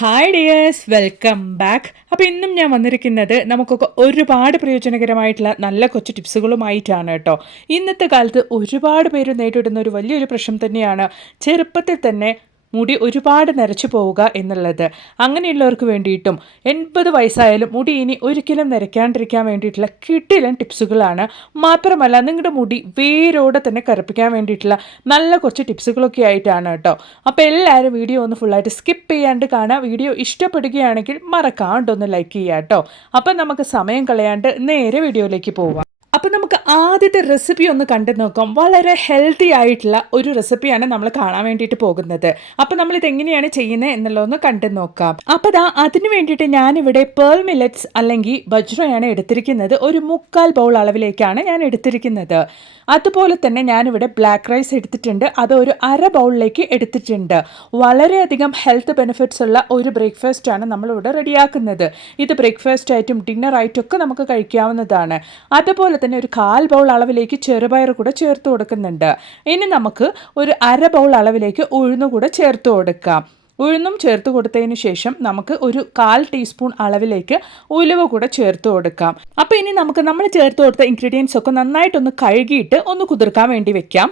Hi dears welcome back അപ്പോൾ ഇന്നും ഞാൻ വന്നിരിക്കുന്നത് നമുക്കൊക്കെ ഒരുപാട് പ്രയോജനകരമായിട്ടുള്ള നല്ല കൊച്ചു ടിപ്സുകളുമായിട്ടാണ് കേട്ടോ. ഇന്നത്തെ കാലത്ത് ഒരുപാട് പേര് നേരിടുന്ന ഒരു വലിയൊരു പ്രശ്നം തന്നെയാണ് ചെറുപ്പത്തിൽ തന്നെ മുടി ഒരുപാട് നരച്ചു പോവുക എന്നുള്ളത്. അങ്ങനെയുള്ളവർക്ക് വേണ്ടിയിട്ടും എൺപത് വയസ്സായാലും മുടി ഇനി ഒരിക്കലും നരയ്ക്കാണ്ടിരിക്കാൻ വേണ്ടിയിട്ടുള്ള കിട്ടിലൻ ടിപ്സുകളാണ്. മാത്രമല്ല നിങ്ങളുടെ മുടി വേരോടെ തന്നെ കറുപ്പിക്കാൻ വേണ്ടിയിട്ടുള്ള നല്ല കുറച്ച് ടിപ്സുകളൊക്കെ ആയിട്ടാണ് കേട്ടോ. അപ്പോൾ എല്ലാവരും വീഡിയോ ഒന്ന് ഫുള്ളായിട്ട് സ്കിപ്പ് ചെയ്യാണ്ട് കാണാം വീഡിയോ ഇഷ്ടപ്പെടുകയാണെങ്കിൽ മറക്കാണ്ടൊന്ന് ലൈക്ക് ചെയ്യാം കേട്ടോ. അപ്പം നമുക്ക് സമയം കളയാണ്ട് നേരെ വീഡിയോയിലേക്ക് പോവാം. അപ്പം നമുക്ക് ആദ്യത്തെ റെസിപ്പി ഒന്ന് കണ്ടു നോക്കാം. വളരെ ഹെൽത്തി ആയിട്ടുള്ള ഒരു റെസിപ്പിയാണ് നമ്മൾ കാണാൻ വേണ്ടിയിട്ട് പോകുന്നത്. അപ്പം നമ്മൾ ഇത് എങ്ങനെയാണ് ചെയ്യുന്നത് എന്നുള്ളതൊന്ന് കണ്ടു നോക്കാം. അപ്പം ദാ അതിന് വേണ്ടിയിട്ട് ഞാനിവിടെ പേൾ മില്ലറ്റ്സ് അല്ലെങ്കിൽ ബജ്രയാണ് എടുത്തിരിക്കുന്നത്. ഒരു മുക്കാൽ ബൗൾ അളവിലേക്കാണ് ഞാൻ എടുത്തിരിക്കുന്നത്. അതുപോലെ തന്നെ ഞാനിവിടെ ബ്ലാക്ക് റൈസ് എടുത്തിട്ടുണ്ട്. അത് ഒരു അര ബൗളിലേക്ക് എടുത്തിട്ടുണ്ട്. വളരെയധികം ഹെൽത്ത് ബെനിഫിറ്റ്സ് ഉള്ള ഒരു ബ്രേക്ക്ഫാസ്റ്റ് ആണ് നമ്മളിവിടെ റെഡിയാക്കുന്നത് ഇത് ബ്രേക്ക്ഫാസ്റ്റ് ആയിട്ടും ഡിന്നർ ആയിട്ടും ഒക്കെ നമുക്ക് കഴിക്കാവുന്നതാണ്. അതുപോലെ തന്നെ ഒരു കാൽ ബൗൾ അളവിലേക്ക് ചെറുപയർ കൂടെ ചേർത്ത് കൊടുക്കുന്നുണ്ട്. ഇനി നമുക്ക് ഒരു അര ബൗൾ അളവിലേക്ക് ഉഴുന്ന് കൂടെ ചേർത്ത് കൊടുക്കാം. ഉഴുന്നും ചേർത്ത് കൊടുത്തതിന് ശേഷം നമുക്ക് ഒരു കാൽ ടീസ്പൂൺ അളവിലേക്ക് ഉലുവ കൂടെ ചേർത്ത് കൊടുക്കാം. അപ്പോൾ ഇനി നമുക്ക് നമ്മൾ ചേർത്ത് കൊടുത്ത ഇൻഗ്രീഡിയൻസ് ഒക്കെ നന്നായിട്ടൊന്ന് കഴുകിയിട്ട് ഒന്ന് കുതിർക്കാൻ വേണ്ടി വെക്കാം.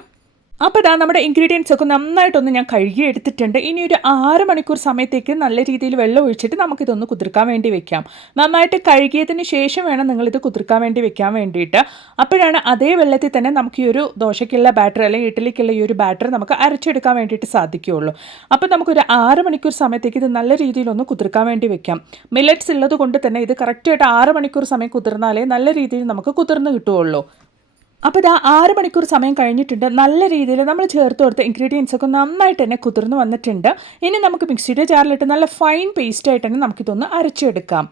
അപ്പോൾ ഇതാ നമ്മുടെ ഇൻഗ്രീഡിയൻസ് ഒക്കെ നന്നായിട്ടൊന്ന് ഞാൻ കഴുകി എടുത്തിട്ടുണ്ട്. ഇനി ഒരു ആറ് മണിക്കൂർ സമയത്തേക്ക് നല്ല രീതിയിൽ വെള്ളം ഒഴിച്ചിട്ട് നമുക്കിതൊന്ന് കുതിർക്കാൻ വേണ്ടി വെക്കാം. നന്നായിട്ട് കഴുകിയതിന് ശേഷം വേണം നിങ്ങളിത് കുതിർക്കാൻ വേണ്ടി വെക്കാൻ വേണ്ടിയിട്ട്. അപ്പോഴാണ് അതേ വെള്ളത്തിൽ തന്നെ നമുക്ക് ഈ ഒരു ദോശയ്ക്കുള്ള ബാറ്റർ അല്ലെങ്കിൽ ഇഡ്ഡലിക്കുള്ള ഈ ഒരു ബാറ്റർ നമുക്ക് അരച്ചെടുക്കാൻ വേണ്ടിയിട്ട് സാധിക്കുകയുള്ളൂ. അപ്പോൾ നമുക്കൊരു ആറ് മണിക്കൂർ സമയത്തേക്ക് ഇത് നല്ല രീതിയിലൊന്ന് കുതിർക്കാൻ വേണ്ടി വെക്കാം. മില്ലറ്റ്സ് ഉള്ളത് കൊണ്ട് തന്നെ ഇത് കറക്റ്റായിട്ട് ആറ് മണിക്കൂർ സമയം കുതിർന്നാലേ നല്ല രീതിയിൽ നമുക്ക് കുതിർന്ന് കിട്ടുകയുള്ളൂ. അപ്പോൾ ഇതാ ആറ് മണിക്കൂർ സമയം കഴിഞ്ഞിട്ടുണ്ട്. നല്ല രീതിയിൽ നമ്മൾ ചേർത്ത് കൊടുത്ത ഇൻഗ്രീഡിയൻസ് ഒക്കെ നന്നായിട്ട് തന്നെ കുതിർന്ന് വന്നിട്ടുണ്ട്. ഇനി നമുക്ക് മിക്സിയുടെ ജാറിലിട്ട് നല്ല ഫൈൻ പേസ്റ്റ് ആയിട്ട് തന്നെ നമുക്കിതൊന്ന് അരച്ചെടുക്കാം.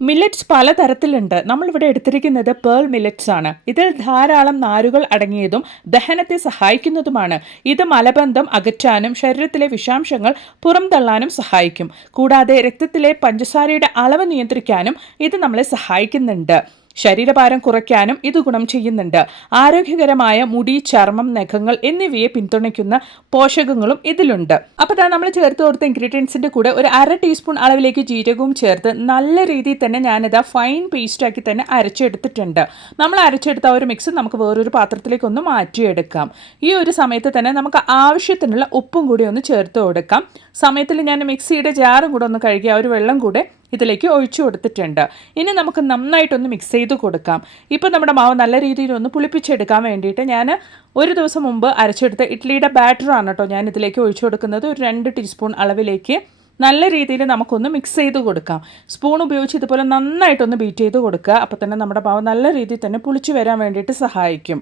മില്ലറ്റ്സ് പലതരത്തിലുണ്ട്. നമ്മളിവിടെ എടുത്തിരിക്കുന്നത് പേൾ മില്ലറ്റ്സ് ആണ്. ഇതിൽ ധാരാളം നാരുകൾ അടങ്ങിയതും ദഹനത്തെ സഹായിക്കുന്നതുമാണ്. ഇത് മലബന്ധം അകറ്റാനും ശരീരത്തിലെ വിഷാംശങ്ങൾ പുറംതള്ളാനും സഹായിക്കും. കൂടാതെ രക്തത്തിലെ പഞ്ചസാരയുടെ അളവ് നിയന്ത്രിക്കാനും ഇത് നമ്മളെ സഹായിക്കുന്നുണ്ട്. ശരീരഭാരം കുറയ്ക്കാനും ഇത് ഗുണം ചെയ്യുന്നുണ്ട്. ആരോഗ്യകരമായ മുടി ചർമ്മം നഖങ്ങൾ എന്നിവയെ പിന്തുണയ്ക്കുന്ന പോഷകങ്ങളും ഇതിലുണ്ട്. അപ്പോൾ നമ്മൾ ചേർത്ത് കൊടുത്ത ഇൻഗ്രീഡിയൻസിന്റെ കൂടെ ഒരു അര ടീസ്പൂൺ അളവിലേക്ക് ജീരകവും ചേർത്ത് നല്ല രീതിയിൽ തന്നെ ഞാനിത് ഫൈൻ പേസ്റ്റാക്കി തന്നെ അരച്ചെടുത്തിട്ടുണ്ട്. നമ്മൾ അരച്ചെടുത്ത ഒരു മിക്സ് നമുക്ക് വേറൊരു പാത്രത്തിലേക്ക് ഒന്ന് മാറ്റിയെടുക്കാം. ഈ ഒരു സമയത്ത് തന്നെ നമുക്ക് ആവശ്യത്തിനുള്ള ഉപ്പും കൂടി ഒന്ന് ചേർത്ത് കൊടുക്കാം. സമയത്തിൽ ഞാൻ മിക്സിയുടെ ജാറും കൂടെ ഒന്ന് കഴുകി ആ ഒരു വെള്ളം കൂടെ ഇതിലേക്ക് ഒഴിച്ചു കൊടുത്തിട്ടുണ്ട്. ഇനി നമുക്ക് നന്നായിട്ടൊന്ന് മിക്സ് ചെയ്ത് കൊടുക്കാം. ഇപ്പോൾ നമ്മുടെ മാവ് നല്ല രീതിയിൽ ഒന്ന് പുളിപ്പിച്ചെടുക്കാൻ വേണ്ടിയിട്ട് ഞാൻ ഒരു ദിവസം മുമ്പ് അരച്ചെടുത്ത ഇഡ്ഡലിയുടെ ബാറ്ററാണ് കേട്ടോ ഞാൻ ഇതിലേക്ക് ഒഴിച്ചു കൊടുക്കുന്നത്. ഒരു രണ്ട് ടീസ്പൂൺ അളവിലേക്ക് നല്ല രീതിയിൽ നമുക്കൊന്ന് മിക്സ് ചെയ്ത് കൊടുക്കാം. സ്പൂൺ ഉപയോഗിച്ച് ഇതുപോലെ നന്നായിട്ടൊന്ന് ബീറ്റ് ചെയ്ത് കൊടുക്കുക. അപ്പോൾ തന്നെ നമ്മുടെ മാവ് നല്ല രീതിയിൽ തന്നെ പുളിച്ചു വരാൻ വേണ്ടിയിട്ട് സഹായിക്കും.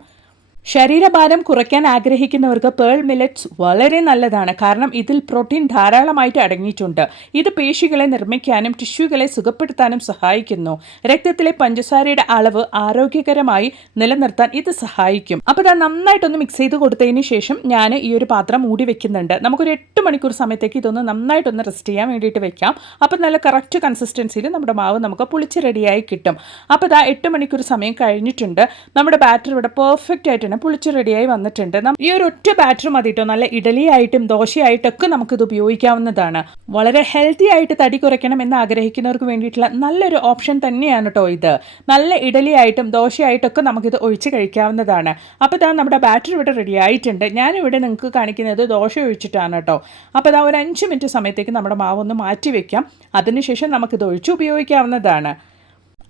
ശരീരഭാരം കുറയ്ക്കാൻ ആഗ്രഹിക്കുന്നവർക്ക് പേൾ മില്ലറ്റ്സ് വളരെ നല്ലതാണ്. കാരണം ഇതിൽ പ്രോട്ടീൻ ധാരാളമായിട്ട് അടങ്ങിയിട്ടുണ്ട്. ഇത് പേശികളെ നിർമ്മിക്കാനും ടിഷ്യൂകളെ സുഖപ്പെടുത്താനും സഹായിക്കുന്നു. രക്തത്തിലെ പഞ്ചസാരയുടെ അളവ് ആരോഗ്യകരമായി നിലനിർത്താൻ ഇത് സഹായിക്കും. അപ്പോൾ അത് നന്നായിട്ടൊന്ന് മിക്സ് ചെയ്ത് കൊടുത്തതിന് ശേഷം ഞാൻ ഈ ഒരു പാത്രം മൂടി വെക്കുന്നുണ്ട്. നമുക്കൊരു എട്ട് മണിക്കൂർ സമയത്തേക്ക് ഇതൊന്ന് നന്നായിട്ടൊന്ന് റെസ്റ്റ് ചെയ്യാൻ വേണ്ടിയിട്ട് വെക്കാം. അപ്പോൾ നല്ല കറക്റ്റ് കൺസിസ്റ്റൻസിയിൽ നമ്മുടെ മാവ് നമുക്ക് പുളിച്ച് റെഡിയായി കിട്ടും. അപ്പോൾ ഇതാ എട്ട് മണിക്കൂർ സമയം കഴിഞ്ഞിട്ടുണ്ട്. നമ്മുടെ ബാറ്റർ ഇവിടെ പെർഫെക്റ്റ് ആയിട്ട് തന്നെ പുളിച്ച് റെഡിയായി വന്നിട്ടുണ്ട്. ഈ ഒരു ഒറ്റ ബാറ്റർ മതി കേട്ടോ നല്ല ഇഡലിയായിട്ടും ദോശയായിട്ടൊക്കെ നമുക്കിത് ഉപയോഗിക്കാവുന്നതാണ്. വളരെ ഹെൽത്തി ആയിട്ട് തടി കുറയ്ക്കണം എന്ന് ആഗ്രഹിക്കുന്നവർക്ക് വേണ്ടിയിട്ടുള്ള നല്ലൊരു ഓപ്ഷൻ തന്നെയാണ് കേട്ടോ ഇത്. നല്ല ഇഡലി ആയിട്ടും ദോശയായിട്ടൊക്കെ നമുക്കിത് ഒഴിച്ച് കഴിക്കാവുന്നതാണ്. അപ്പോൾ ഇതാ നമ്മുടെ ബാറ്റർ ഇവിടെ റെഡി ആയിട്ടുണ്ട്. ഞാനിവിടെ നിങ്ങൾക്ക് കാണിക്കുന്നത് ദോശ ഒഴിച്ചിട്ടാണ് കേട്ടോ അപ്പോൾ ഇതാ ഒരു അഞ്ച് മിനിറ്റ് സമയത്തേക്ക് നമ്മുടെ മാവ് ഒന്ന് മാറ്റി വെക്കാം. അതിനുശേഷം നമുക്കിത് ഒഴിച്ച് ഉപയോഗിക്കാവുന്നതാണ്.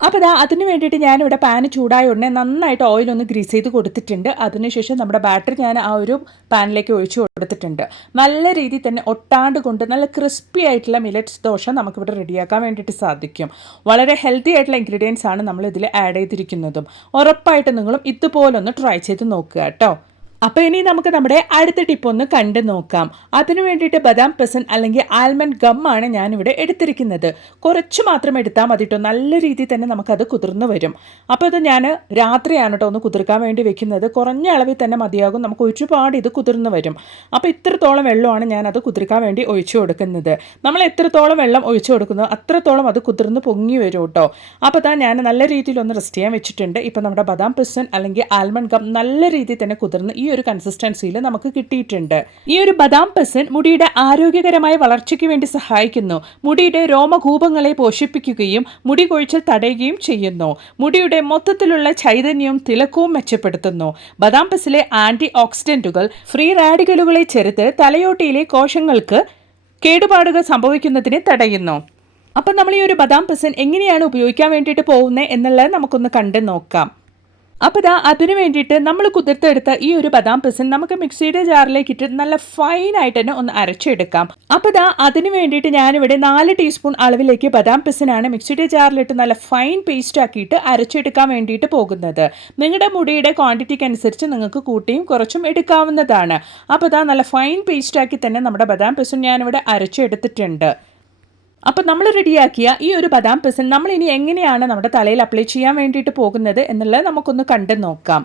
അപ്പോൾ ഇതാ അതിന് വേണ്ടിയിട്ട് ഞാനിവിടെ പാന് ചൂടായ ഉടനെ നന്നായിട്ട് ഓയിൽ ഒന്ന് ഗ്രീസ് ചെയ്ത് കൊടുത്തിട്ടുണ്ട്. അതിനുശേഷം നമ്മുടെ ബാറ്ററി ഞാൻ ആ ഒരു പാനിലേക്ക് ഒഴിച്ചു കൊടുത്തിട്ടുണ്ട്. നല്ല രീതിയിൽ തന്നെ ഒട്ടാണ്ട് കൊണ്ട് നല്ല ക്രിസ്പി ആയിട്ടുള്ള മിലറ്റ്സ് ദോശ നമുക്കിവിടെ റെഡിയാക്കാൻ വേണ്ടിയിട്ട് സാധിക്കും. വളരെ ഹെൽത്തി ആയിട്ടുള്ള ഇൻഗ്രീഡിയൻസ് ആണ് നമ്മൾ ഇതിൽ ആഡ് ചെയ്തിരിക്കുന്നതും. ഉറപ്പായിട്ട് നിങ്ങളും ഇതുപോലൊന്ന് ട്രൈ ചെയ്ത് നോക്കുക കേട്ടോ. അപ്പോൾ ഇനി നമുക്ക് നമ്മുടെ അടുത്ത ടിപ്പ് ഒന്ന് കണ്ടു നോക്കാം. അതിനു വേണ്ടിയിട്ട് ബദാം പെസൻ അല്ലെങ്കിൽ ആൽമണ്ട് ഗം ആണ് ഞാനിവിടെ എടുത്തിരിക്കുന്നത്. കുറച്ച് മാത്രം എടുത്താൽ മതി കേട്ടോ നല്ല രീതിയിൽ തന്നെ നമുക്കത് കുതിർന്നു വരും. അപ്പോൾ ഇത് ഞാൻ രാത്രിയാണ് കേട്ടോ ഒന്ന് കുതിർക്കാൻ വേണ്ടി വെക്കുന്നത്. കുറഞ്ഞ അളവിൽ തന്നെ മതിയാകും. നമുക്ക് ഒരുപാട് ഇത് കുതിർന്നു വരും. അപ്പോൾ ഇത്രത്തോളം വെള്ളമാണ് ഞാൻ അത് കുതിർക്കാൻ വേണ്ടി ഒഴിച്ചു കൊടുക്കുന്നത്. നമ്മൾ എത്രത്തോളം വെള്ളം ഒഴിച്ചു കൊടുക്കുന്നു അത്രത്തോളം അത് കുതിർന്ന് പൊങ്ങി വരും കേട്ടോ അപ്പോൾ ഞാൻ നല്ല രീതിയിൽ ഒന്ന് റെസ്റ്റ് ചെയ്യാൻ വെച്ചിട്ടുണ്ട്. ഇപ്പോൾ നമ്മുടെ ബദാം പെസൻ അല്ലെങ്കിൽ ആൽമണ്ട് ഗം നല്ല രീതിയിൽ തന്നെ കുതിർന്ന് ഈ ഒരു കൺസിസ്റ്റൻസിയിൽ നമുക്ക് കിട്ടിയിട്ടുണ്ട്. ഈ ഒരു ബദാം പെസൻ മുടിയുടെ ആരോഗ്യകരമായ വളർച്ചയ്ക്ക് വേണ്ടി സഹായിക്കുന്നു. മുടിയുടെ രോമകൂപങ്ങളെ പോഷിപ്പിക്കുകയും മുടി കൊഴിച്ചിൽ തടയുകയും ചെയ്യുന്നു. മുടിയുടെ മൊത്തത്തിലുള്ള ചൈതന്യവും തിളക്കവും മെച്ചപ്പെടുത്തുന്നു. ബദാം പെസിലെ ആന്റി ഓക്സിഡന്റുകൾ ഫ്രീ റാഡിക്കലുകളെ ചെറുത്ത് തലയോട്ടിയിലെ കോശങ്ങൾക്ക് കേടുപാടുകൾ സംഭവിക്കുന്നതിനെ തടയുന്നു. അപ്പം നമ്മൾ ഈ ഒരു ബദാം പെസൻ എങ്ങനെയാണ് ഉപയോഗിക്കാൻ വേണ്ടിയിട്ട് പോകുന്നത് എന്നുള്ളത് നമുക്കൊന്ന് കണ്ടു നോക്കാം. അപ്പോൾ ഇതാ അതിന് വേണ്ടിയിട്ട് നമ്മൾ കുതിർത്തെടുത്ത ഈ ഒരു ബദാം പിസൻ നമുക്ക് മിക്സിയുടെ ജാറിലേക്ക് ഇട്ട് നല്ല ഫൈനായിട്ട് തന്നെ ഒന്ന് അരച്ചെടുക്കാം. അപ്പോൾ ഇതാ അതിന് വേണ്ടിയിട്ട് ഞാനിവിടെ നാല് ടീസ്പൂൺ അളവിലേക്ക് ബദാം പിസിനാണ് മിക്സിയുടെ ജാറിലിട്ട് നല്ല ഫൈൻ പേസ്റ്റ് ആക്കിയിട്ട് അരച്ചെടുക്കാൻ വേണ്ടിയിട്ട് പോകുന്നത്. നിങ്ങളുടെ മുടിയുടെ ക്വാണ്ടിറ്റിക്ക് അനുസരിച്ച് നിങ്ങൾക്ക് കൂട്ടിയും കുറച്ചും എടുക്കാവുന്നതാണ്. അപ്പോൾ ഇതാ നല്ല ഫൈൻ പേസ്റ്റ് ആക്കി തന്നെ നമ്മുടെ ബദാം പിസിൻ ഞാനിവിടെ അരച്ചെടുത്തിട്ടുണ്ട്. അപ്പോൾ നമ്മൾ റെഡിയാക്കിയ ഈ ഒരു ബദാം പെസൽ നമ്മൾ ഇനി എങ്ങനെയാണ് നമ്മുടെ തലയിൽ അപ്ലൈ ചെയ്യാൻ വേണ്ടിയിട്ട് പോകുന്നത് എന്നുള്ളത് നമുക്കൊന്ന് കണ്ടു നോക്കാം.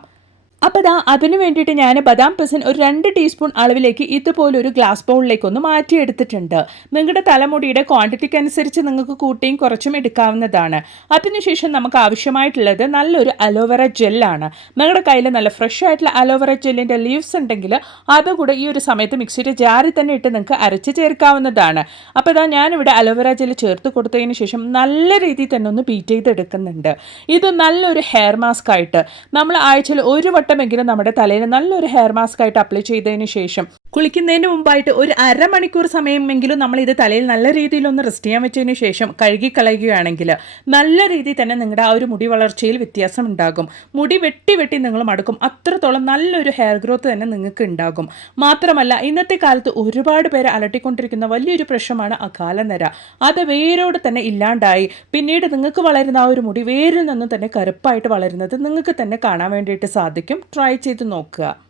അപ്പോൾ ദാ അതിന് വേണ്ടിയിട്ട് ഞാൻ ബദാം പെസൻ ഒരു രണ്ട് ടീസ്പൂൺ അളവിലേക്ക് ഇതുപോലൊരു ഗ്ലാസ് ബൗളിലേക്ക് ഒന്ന് മാറ്റിയെടുത്തിട്ടുണ്ട്. നിങ്ങളുടെ തലമുടിയുടെ ക്വാണ്ടിറ്റിക്ക് അനുസരിച്ച് നിങ്ങൾക്ക് കൂട്ടിയും കുറച്ചും എടുക്കാവുന്നതാണ്. അതിനുശേഷം നമുക്ക് ആവശ്യമായിട്ടുള്ളത് നല്ലൊരു അലോവേറ ജെല്ലാണ്. നിങ്ങളുടെ കയ്യിൽ നല്ല ഫ്രഷ് ആയിട്ടുള്ള അലോവേറ ജെല്ലിന്റെ ലീവ്സ് ഉണ്ടെങ്കിൽ അതുകൂടെ ഈ ഒരു സമയത്ത് മിക്സിയുടെ ജാറിൽ തന്നെ ഇട്ട് നിങ്ങൾക്ക് അരച്ച് ചേർക്കാവുന്നതാണ്. അപ്പോൾ ഇതാ ഞാനിവിടെ അലോവേറ ജെല്ല് ചേർത്ത് കൊടുത്തതിന് ശേഷം നല്ല രീതിയിൽ തന്നെ ഒന്ന് ബീറ്റ് ചെയ്തെടുക്കുന്നുണ്ട്. ഇത് നല്ലൊരു ഹെയർ മാസ്ക് ആയിട്ട്. നമ്മൾ ആഴ്ചയിൽ ഒരു വട്ടമെങ്കിലും നമ്മുടെ തലയിൽ നല്ലൊരു ഹെയർ മാസ്ക് ആയിട്ട് അപ്ലൈ ചെയ്തതിന് ശേഷം കുളിക്കുന്നതിന് മുമ്പായിട്ട് ഒരു അരമണിക്കൂർ സമയമെങ്കിലും നമ്മൾ ഇത് തലയിൽ നല്ല രീതിയിൽ ഒന്ന് റെസ്റ്റ് ചെയ്യാൻ വെച്ചതിന് ശേഷം കഴുകിക്കളയുകയാണെങ്കിൽ നല്ല രീതിയിൽ തന്നെ നിങ്ങളുടെ ആ ഒരു മുടി വളർച്ചയിൽ വ്യത്യാസം ഉണ്ടാകും. മുടി വെട്ടി വെട്ടി നിങ്ങൾ മടുക്കും. അത്രത്തോളം നല്ലൊരു ഹെയർ ഗ്രോത്ത് തന്നെ നിങ്ങൾക്ക് ഉണ്ടാകും. മാത്രമല്ല ഇന്നത്തെ കാലത്ത് ഒരുപാട് പേര് അലട്ടിക്കൊണ്ടിരിക്കുന്ന വലിയൊരു പ്രശ്നമാണ് അകാലനര. അത് വേരോട് തന്നെ ഇല്ലാണ്ടായി. പിന്നീട് നിങ്ങൾക്ക് വളരുന്ന ആ ഒരു മുടി വേരിൽ നിന്നും തന്നെ കറുപ്പായിട്ട് വളരുന്നത് നിങ്ങൾക്ക് തന്നെ കാണാൻ വേണ്ടിയിട്ട് സാധിക്കും. ട്രൈ ചെയ്ത് നോക്കുക.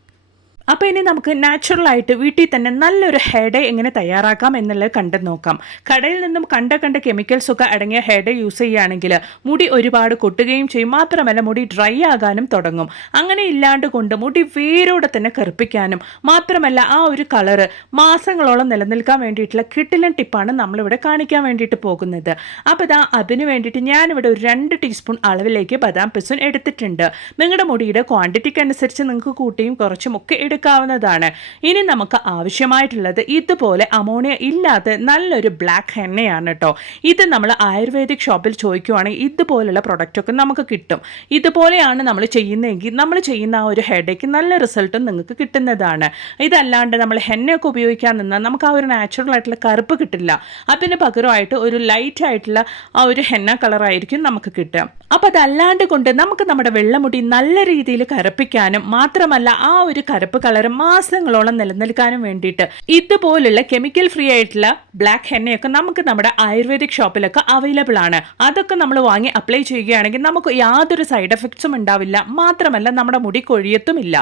അപ്പോൾ ഇനി നമുക്ക് നാച്ചുറലായിട്ട് വീട്ടിൽ തന്നെ നല്ലൊരു ഹെയർ എങ്ങനെ തയ്യാറാക്കാം എന്നുള്ളത് കണ്ടു നോക്കാം. കടയിൽ നിന്നും കണ്ട കണ്ട കെമിക്കൽസ് ഒക്കെ അടങ്ങിയ ഹെയർ യൂസ് ചെയ്യുകയാണെങ്കിൽ മുടി ഒരുപാട് കൊട്ടുകയും ചെയ്യും. മാത്രമല്ല മുടി ഡ്രൈ ആകാനും തുടങ്ങും. അങ്ങനെ ഇല്ലാണ്ട് കൊണ്ട് മുടി വേരോടെ തന്നെ കറുപ്പിക്കാനും മാത്രമല്ല ആ ഒരു കളറ് മാസങ്ങളോളം നിലനിൽക്കാൻ വേണ്ടിയിട്ടുള്ള കിട്ടിലൻ ടിപ്പാണ് നമ്മളിവിടെ കാണിക്കാൻ വേണ്ടിയിട്ട് പോകുന്നത്. അപ്പോൾ ഇതാ അതിന് വേണ്ടിയിട്ട് ഞാനിവിടെ ഒരു രണ്ട് ടീസ്പൂൺ അളവിലേക്ക് ബദാം പിസുൻ എടുത്തിട്ടുണ്ട്. നിങ്ങളുടെ മുടിയുടെ ക്വാണ്ടിറ്റിക്ക് അനുസരിച്ച് നിങ്ങൾക്ക് കൂട്ടിയും കുറച്ചും ഒക്കെ എടുക്കാവുന്നതാണ്. ഇനി നമുക്ക് ആവശ്യമായിട്ടുള്ളത് ഇതുപോലെ അമോണിയ ഇല്ലാത്ത നല്ലൊരു ബ്ലാക്ക് എണ്ണയാണ് കേട്ടോ ഇത് നമ്മൾ ആയുർവേദിക് ഷോപ്പിൽ ചോദിക്കുവാണെങ്കിൽ ഇതുപോലുള്ള പ്രൊഡക്റ്റൊക്കെ നമുക്ക് കിട്ടും. ഇതുപോലെയാണ് നമ്മൾ ചെയ്യുന്നതെങ്കിൽ നമ്മൾ ചെയ്യുന്ന ആ ഒരു ഹെഡേക്ക് നല്ല റിസൾട്ടും നിങ്ങൾക്ക് കിട്ടുന്നതാണ്. ഇതല്ലാണ്ട് നമ്മൾ ഹെന്നയൊക്കെ ഉപയോഗിക്കാൻ നിന്നാൽ നമുക്ക് ആ ഒരു നാച്ചുറൽ ആയിട്ടുള്ള കറുപ്പ് കിട്ടില്ല. അതിന് പകരമായിട്ട് ഒരു ലൈറ്റ് ആയിട്ടുള്ള ആ ഒരു ഹെന്ന കളറായിരിക്കും നമുക്ക് കിട്ടുക. അപ്പോൾ അതല്ലാണ്ട് കൊണ്ട് നമുക്ക് നമ്മുടെ വെള്ളമുടി നല്ല രീതിയിൽ കരപ്പിക്കാനും മാത്രമല്ല ആ ഒരു കരപ്പ് കളർ മാസങ്ങളോളം നിലനിൽക്കാനും വേണ്ടിയിട്ട് ഇതുപോലുള്ള കെമിക്കൽ ഫ്രീ ആയിട്ടുള്ള ബ്ലാക്ക് ഹെന്നയൊക്കെ നമുക്ക് നമ്മുടെ ആയുർവേദിക് ഷോപ്പിലൊക്കെ അവൈലബിൾ ആണ്. അതൊക്കെ നമ്മൾ വാങ്ങി അപ്ലൈ ചെയ്യുകയാണെങ്കിൽ നമുക്ക് യാതൊരു സൈഡ് എഫക്ട്സും ഉണ്ടാവില്ല. മാത്രമല്ല നമ്മുടെ മുടി കൊഴിയത്തുമില്ല.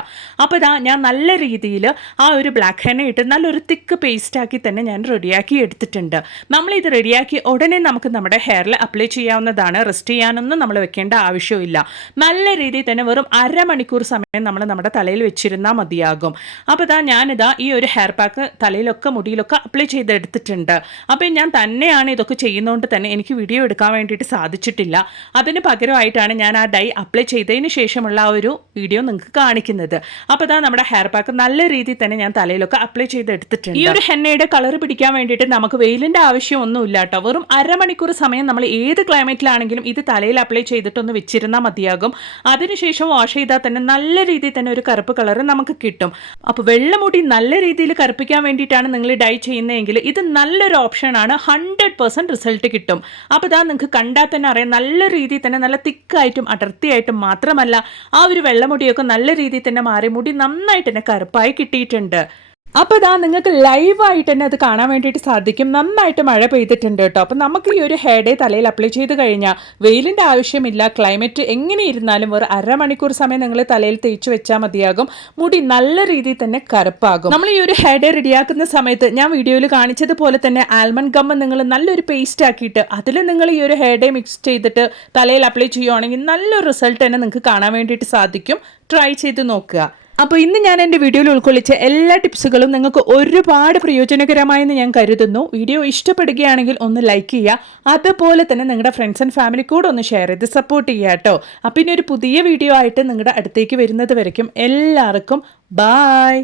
അപ്പോൾ ഇതാ ഞാൻ നല്ല രീതിയിൽ ആ ഒരു ബ്ലാക്ക് ഹെന്ന ഇട്ട് നല്ലൊരു തിക്ക് പേസ്റ്റ് ആക്കി തന്നെ ഞാൻ റെഡിയാക്കി എടുത്തിട്ടുണ്ട്. നമ്മളിത് റെഡിയാക്കി ഉടനെ നമുക്ക് നമ്മുടെ ഹെയറിൽ അപ്ലൈ ചെയ്യാവുന്നതാണ്. റെസ്റ്റ് ചെയ്യാനൊന്നും നമ്മൾ വെക്കേണ്ട ആവശ്യമില്ല. നല്ല രീതിയിൽ തന്നെ വെറും അരമണിക്കൂർ സമയം നമ്മൾ നമ്മുടെ തലയിൽ വെച്ചിരുന്നാൽ മതിയാകും. അപ്പോൾ ഇതാ ഞാനിതാ ഈ ഒരു ഹെയർ പാക്ക് തലയിലൊക്കെ മുടിയിലൊക്കെ അപ്ലൈ ചെയ്തെടുത്തിട്ടുണ്ട്. അപ്പോൾ ഞാൻ തന്നെയാണ് ഇതൊക്കെ ചെയ്യുന്നതുകൊണ്ട് തന്നെ എനിക്ക് വീഡിയോ എടുക്കാൻ വേണ്ടിയിട്ട് സാധിച്ചിട്ടില്ല. അതിന് പകരമായിട്ടാണ് ഞാൻ ആ ഡൈ അപ്ലൈ ചെയ്തതിന് ശേഷമുള്ള ആ ഒരു വീഡിയോ നിങ്ങൾക്ക് കാണിക്കുന്നത്. അപ്പോൾ ഇതാ നമ്മുടെ ഹെയർ പാക്ക് നല്ല രീതിയിൽ തന്നെ ഞാൻ തലയിലൊക്കെ അപ്ലൈ ചെയ്തെടുത്തിട്ടുണ്ട്. ഈ ഒരു ഹെന്നയുടെ കളർ പിടിക്കാൻ വേണ്ടിയിട്ട് നമുക്ക് വെയിലിന്റെ ആവശ്യമൊന്നുമില്ല കേട്ടോ. വെറും അരമണിക്കൂർ സമയം നമ്മൾ ഏത് ക്ലൈമറ്റിലാണെങ്കിലും ഇത് തലയിൽ അപ്ലൈ ചെയ്തിട്ടൊന്ന് വെച്ചിരുന്നാൽ മതിയാകും. അതിനുശേഷം വാഷ് ചെയ്താൽ തന്നെ നല്ല രീതിയിൽ തന്നെ ഒരു കറുപ്പ് കളർ നമുക്ക് കിട്ടും. അപ്പോൾ വെള്ളമുടി നല്ല രീതിയിൽ കറുപ്പിക്കാൻ വേണ്ടിയിട്ടാണ് നിങ്ങൾ ഡൈ ചെയ്യുന്നതെങ്കിൽ ഇത് നല്ലൊരു ഓപ്ഷനാണ് ഹൺഡ്രഡ് പെർസെന്റ് റിസൾട്ട് കിട്ടും. അപ്പോൾ ഇതാ നിങ്ങൾക്ക് കണ്ടാൽ തന്നെ അറിയാം. നല്ല രീതിയിൽ തന്നെ നല്ല തിക്കായിട്ടും അടർത്തിയായിട്ടും മാത്രമല്ല ആ ഒരു വെള്ളമുടിയൊക്കെ നല്ല രീതിയിൽ തന്നെ മാറി മുടി നന്നായിട്ട് തന്നെ കറുപ്പായി കിട്ടിയിട്ടുണ്ട്. അപ്പോൾ ഇതാ നിങ്ങൾക്ക് ലൈവായിട്ട് തന്നെ അത് കാണാൻ വേണ്ടിയിട്ട് സാധിക്കും. നന്നായിട്ട് മഴ പെയ്തിട്ടുണ്ട് കേട്ടോ. അപ്പോൾ നമുക്ക് ഈ ഒരു ഹെയർ തലയിൽ അപ്ലൈ ചെയ്ത് കഴിഞ്ഞാൽ വെയിലിന്റെ ആവശ്യമില്ല ക്ലൈമറ്റ് എങ്ങനെ ഇരുന്നാലും വെറും അരമണിക്കൂർ സമയം നിങ്ങൾ തലയിൽ തേച്ച് വെച്ചാൽ മതിയാകും. മുടി നല്ല രീതിയിൽ തന്നെ കറുപ്പാകും. നമ്മൾ ഈ ഒരു ഹെയർ റെഡിയാക്കുന്ന സമയത്ത് ഞാൻ വീഡിയോയിൽ കാണിച്ചതുപോലെ തന്നെ ആൽമണ്ട് ഗമ്മ നിങ്ങൾ നല്ലൊരു പേസ്റ്റ് ആക്കിയിട്ട് അതിൽ നിങ്ങൾ ഈ ഒരു ഹെയർ മിക്സ് ചെയ്തിട്ട് തലയിൽ അപ്ലൈ ചെയ്യുവാണെങ്കിൽ നല്ലൊരു റിസൾട്ട് തന്നെ നിങ്ങൾക്ക് കാണാൻ വേണ്ടിയിട്ട് സാധിക്കും. ട്രൈ ചെയ്ത് നോക്കുക. അപ്പോൾ ഇന്ന് ഞാൻ എന്റെ വീഡിയോയിൽ ഉൾക്കൊള്ളിച്ച എല്ലാ ടിപ്സുകളും നിങ്ങൾക്ക് ഒരുപാട് പ്രയോജനകരമായെന്ന് ഞാൻ കരുതുന്നു. വീഡിയോ ഇഷ്ടപ്പെടുകയാണെങ്കിൽ ഒന്ന് ലൈക്ക് ചെയ്യുക. അതുപോലെ തന്നെ നിങ്ങളുടെ ഫ്രണ്ട്സ് ആൻഡ് ഫാമിലി കൂടെ ഒന്ന് ഷെയർ ചെയ്ത് സപ്പോർട്ട് ചെയ്യുക കേട്ടോ. അപ്പം ഇനി ഒരു പുതിയ വീഡിയോ ആയിട്ട് നിങ്ങളുടെ അടുത്തേക്ക് വരുന്നത് വരയ്ക്കും. എല്ലാവർക്കും ബായ്.